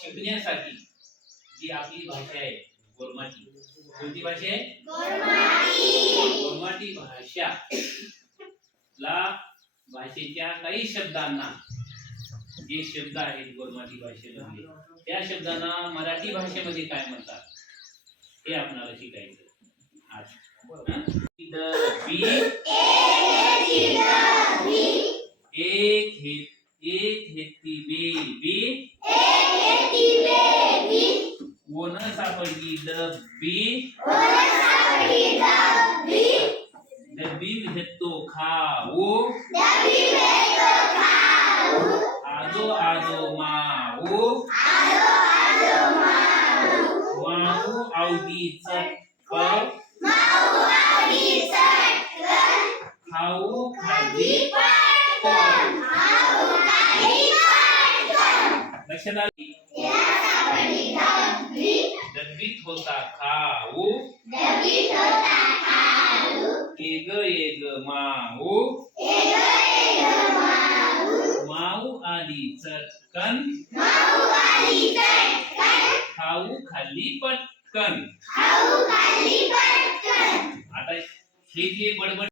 शिकण्यासाठी जी आपली भाषा आहे गोरमाटी, कोणती भाषा आहे? गोरमाटी भाषा ला भाषेच्या काही शब्दांना, जे शब्द आहेत गोरमाटी भाषेमध्ये त्या शब्दांना मराठी भाषेमध्ये काय म्हणतात हे आपल्याला शिकायचं आज. वन सापडली डब्बी, डब्बी घेतो खाऊ, आजो आजो माऊ, माऊ आवडी चटकन, खाऊ खाली पटकन. लक्षात आली? डब्बीत होता खाऊ, एग एग माऊ, माऊ आली चटकन, खाऊ खाली पटकन. आता हे जे बडबड